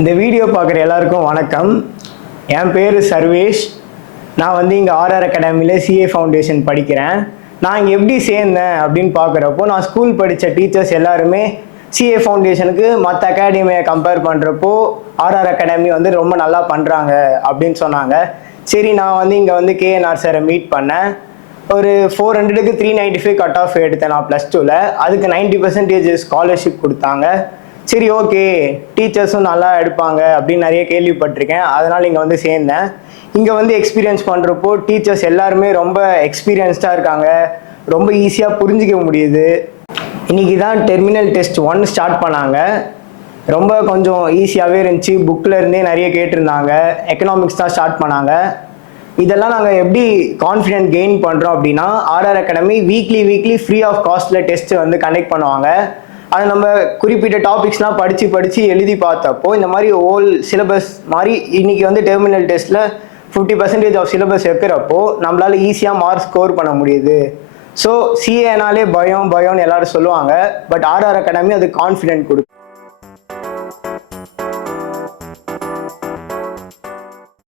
இந்த வீடியோ பார்க்குற எல்லாருக்கும் வணக்கம். என் பேர் சர்வேஷ். நான் வந்து இங்கே ஆர்ஆர் அகாடமியில் சிஏ ஃபவுண்டேஷன் படிக்கிறேன். நான் இங்கே எப்படி சேர்ந்தேன் அப்படின்னு பார்க்குறப்போ, நான் ஸ்கூல் படித்த டீச்சர்ஸ் எல்லாருமே சிஏ ஃபவுண்டேஷனுக்கு மற்ற அகாடமியை கம்பேர் பண்ணுறப்போ ஆர்ஆர் அகாடமி வந்து ரொம்ப நல்லா பண்ணுறாங்க அப்படின்னு சொன்னாங்க. சரி, நான் வந்து இங்கே வந்து கேஎன்ஆர் சாரை மீட் பண்ணேன். ஒரு 400க்கு 395 கட் ஆஃப் எடுத்தேன் நான் +2ல். அதுக்கு 90% ஸ்காலர்ஷிப் கொடுத்தாங்க. சரி, ஓகே, டீச்சர்ஸும் நல்லா எடுப்பாங்க அப்படின்னு நிறைய கேள்விப்பட்டிருக்கேன். அதனால் இங்கே வந்து சேர்ந்தேன். இங்கே வந்து எக்ஸ்பீரியன்ஸ் பண்ணுறப்போ டீச்சர்ஸ் எல்லாருமே ரொம்ப எக்ஸ்பீரியன்ஸ்டாக இருக்காங்க. ரொம்ப ஈஸியாக புரிஞ்சிக்க முடியுது. இன்றைக்கி தான் டெர்மினல் டெஸ்ட் 1 ஸ்டார்ட் பண்ணாங்க. ரொம்ப கொஞ்சம் ஈஸியாகவே இருந்துச்சு. புக்கில் இருந்தே நிறைய கேட்டிருந்தாங்க. எக்கனாமிக்ஸ் தான் ஸ்டார்ட் பண்ணாங்க. இதெல்லாம் நாங்கள் எப்படி கான்ஃபிடென்ட் கெயின் பண்ணுறோம் அப்படின்னா, RR academy weekly free of காஸ்ட்டில் டெஸ்ட்டு வந்து கண்டக்ட் பண்ணுவாங்க. அது நம்ம குறிப்பிட்ட டாபிக்ஸ்லாம் படித்து எழுதி பார்த்தப்போ இந்த மாதிரி ஹோல் சிலபஸ் மாதிரி இன்றைக்கி வந்து டெர்மினல் டெஸ்ட்டில் 50% ஆஃப் சிலபஸ் வைக்கிறப்போ நம்மளால் ஈஸியாக மார்க் ஸ்கோர் பண்ண முடியுது. ஸோ சிஏனாலே பயம்னு எல்லாரும் சொல்லுவாங்க. பட் ஆர்ஆர் அகாடமி அது கான்ஃபிடென்ட் கொடுக்கும்.